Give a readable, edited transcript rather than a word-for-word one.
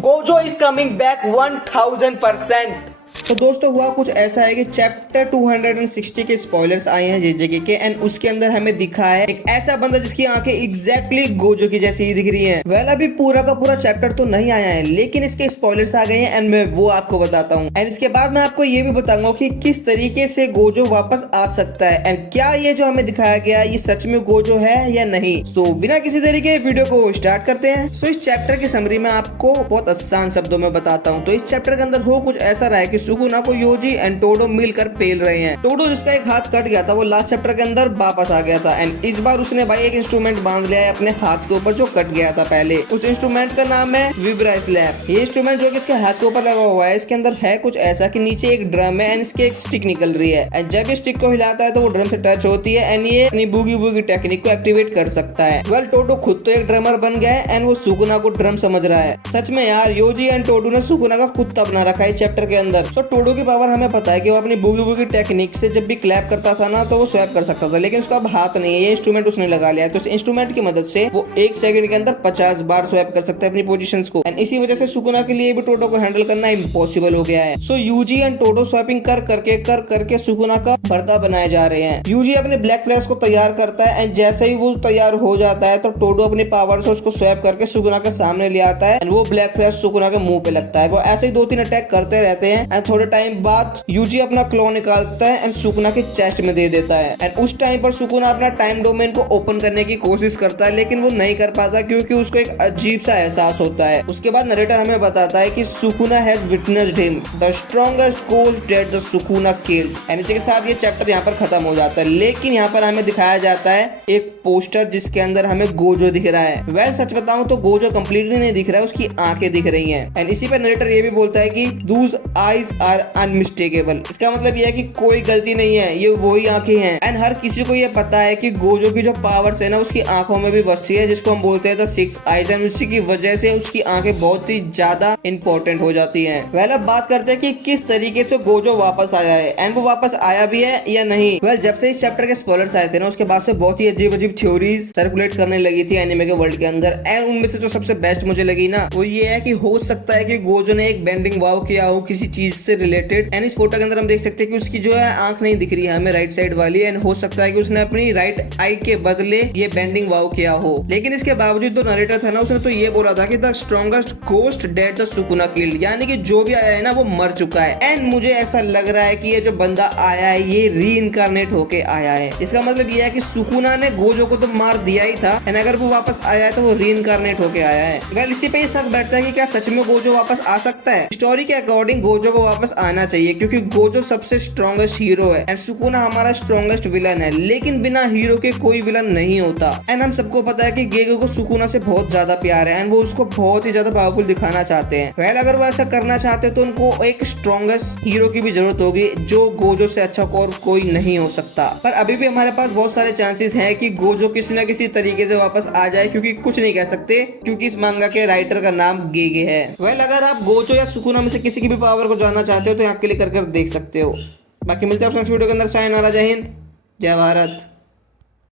Gojo is coming back 1000%। तो दोस्तों हुआ कुछ ऐसा है कि चैप्टर 260 के स्पॉयलर्स आए हैं जेजेके के एंड उसके अंदर हमें दिखा है एक ऐसा बंदा जिसकी आंखें एग्जैक्टली गोजो की जैसी ही दिख रही हैं। वेल अभी पूरा का पूरा चैप्टर तो नहीं आया है लेकिन इसके स्पॉयलर्स आ गए हैं एंड मैं वो आपको बताता हूँ एंड इसके बाद मैं आपको ये भी बताऊंगा कि किस तरीके से गोजो वापस आ सकता है एंड क्या ये जो हमें दिखाया गया ये सच में गोजो है या नहीं। सो बिना किसी तरीके वीडियो को स्टार्ट करते हैं। सो इस चैप्टर की समरी में आपको बहुत आसान शब्दों में बताता हूँ। तो इस चैप्टर के अंदर हो कुछ ऐसा रहा है कि सुकुना को योजी एंड टोडो मिलकर पेल रहे हैं। टोडो जिसका एक हाथ कट गया था वो लास्ट चैप्टर के अंदर वापस आ गया था एंड इस बार उसने भाई एक इंस्ट्रूमेंट बांध लिया है अपने हाथ के ऊपर जो कट गया था पहले। उस इंस्ट्रूमेंट का नाम है विब्रा स्लैब। ये इंस्ट्रूमेंट जो कि इसके हाथ के ऊपर लगा हुआ है इसके अंदर है कुछ ऐसा कि नीचे एक ड्रम है एंड इसके एक स्टिक निकल रही है एंड जब ये स्टिक को हिलाता है तो वो ड्रम से टच होती है एंड ये अपनी बूगी वूगी टेक्निक को एक्टिवेट कर सकता है। वेल टोडो खुद तो एक ड्रमर बन गया है एंड वो सुकुना को ड्रम समझ रहा है। सच में यार योजी एंड टोडो ने सुकुना का कुत्ता बना रखा है चैप्टर के अंदर। सो टोडो की पावर हमें पता है कि वो अपनी बूगी वूगी टेक्निक से जब भी क्लैप करता था ना तो वो स्वैप कर सकता था लेकिन उसका अब हाथ नहीं है। ये इंस्ट्रूमेंट उसने लगा लिया है तो इस इंस्ट्रूमेंट की मदद से वो 1 सेकंड के अंदर 50 बार स्वैप कर सकता है अपनी पोजीशंस को एंड इसी वजह से सुकुना के लिए भी टोडो को हैंडल करना इम्पॉसिबल हो गया है। सो यूजी एंड टोडो स्वैपिंग कर करके सुकुना का भरता बनाए जा रहे हैं। यूजी अपने ब्लैक फ्लैश को तैयार करता है एंड जैसे ही वो तैयार हो जाता है तो टोडो अपनी पावर से उसको स्वैप करके सुकुना के सामने ले आता है एंड वो ब्लैक फ्लैश सुकुना के मुंह पे लगता है। वो ऐसे ही 2-3 अटैक करते रहते हैं एंड थोड़े टाइम बाद यूजी अपना क्लॉ निकालता है एंड सुकुना के चेस्ट में दे देता है एंड उस टाइम पर सुकुना अपना टाइम डोमेन को ओपन करने की कोशिश करता है लेकिन वो नहीं कर पाता क्योंकि उसको एक अजीब सा एहसास होता है। उसके बाद नरेटर हमें बताता है कि Sukuna has witnessed him the strongest ghost that the Sukuna killed एंड इसी के साथ ये चैप्टर यहाँ पर खत्म हो जाता है। लेकिन यहाँ पर हमें दिखाया जाता है एक पोस्टर जिसके अंदर हमें गोजो दिख रहा है। वह सच बताऊं तो गोजो कंप्लीटली नहीं दिख रहा है, उसकी आंखें दिख रही हैं एंड इसी पे नरेटर ये भी बोलता है कि दूज आईज आर अनमिस्टेकेबल। इसका मतलब ये है कि कोई गलती नहीं है, ये वही आंखें हैं एंड हर किसी को ये पता है कि गोजो की जो पावर्स है ना उसकी आंखों में भी बसती है जिसको हम बोलते हैं द 6 आईज एंड उसी की वजह से उसकी आंखें बहुत ही ज्यादा इंपॉर्टेंट हो जाती हैं। वेल अब बात करते हैं कि किस तरीके से गोजो वापस आया है एंड वो वापस आया भी है या नहीं। वेल जब से इस चैप्टर के स्पॉयलर्स आए थे ना उसके बाद से बहुत ही अजीब अजीब थ्योरीज सर्कुलेट करने लगी थी एनिमे के वर्ल्ड के अंदर एंड उनमें से जो सबसे बेस्ट मुझे लगी ना वो ये है कि हो सकता है कि गोजो ने एक बेंडिंग वाव किया हो किसी चीज से रिलेटेड एंड इस फोटो के अंदर हम देख सकते हैं कि उसकी जो है आंख नहीं दिख रही है हमें राइट साइड वाली एंड हो सकता है कि उसने अपनी राइट आई के बदले ये बेंडिंग वाव किया हो। लेकिन इसके बावजूद जो नरेटर था ना उसने तो ये बोला था कि the strongest ghost that the Sukuna killed, यानी कि जो भी आया है ना वो मर चुका है एंड मुझे ऐसा लग रहा है कि ये जो बंदा आया है ये रीइंकारनेट होके आया है। इसका मतलब ये है कि सुकुना ने गोजो को तो मार दिया ही था एंड अगर वो वापस आया है तो वो रीइंकारनेट होके आया है। वेल इसी पे ये शक बैठता है कि क्या सच में गोजो वापस आ सकता है। स्टोरी के अकॉर्डिंग गोजो को वापस आना चाहिए क्योंकि गोजो सबसे स्ट्रॉन्गेस्ट हीरो है एंड सुकुना हमारा स्ट्रॉन्गेस्ट विलन है लेकिन बिना हीरो के कोई विलन नहीं होता एंड हम सबको पता है कि गेगो को सुकुना से बहुत ज्यादा प्यार है एंड वो उसको बहुत ही ज्यादा पावरफुल दिखाना चाहते हैं। वेल अगर वो ऐसा करना चाहते हैं तो उनको एक स्ट्रॉन्गेस्ट हीरो की भी जरूरत होगी जो गोजो से अच्छा और कोई नहीं हो सकता। पर अभी भी हमारे पास बहुत सारे चांसेस हैं कि गोजो किसी न किसी तरीके से वापस आ जाए क्योंकि कुछ नहीं कह सकते क्योंकि इस मांगा के राइटर का नाम गेगे है। वेल अगर आप गोजो या सुकुना में से किसी की भी पावर को जानना चाहते हो तो यहाँ क्लिक कर देख सकते हो। बाकी मिलते हैं अपने वीडियो के अंदर। साइन आ रहा, जय हिंद, जय भारत।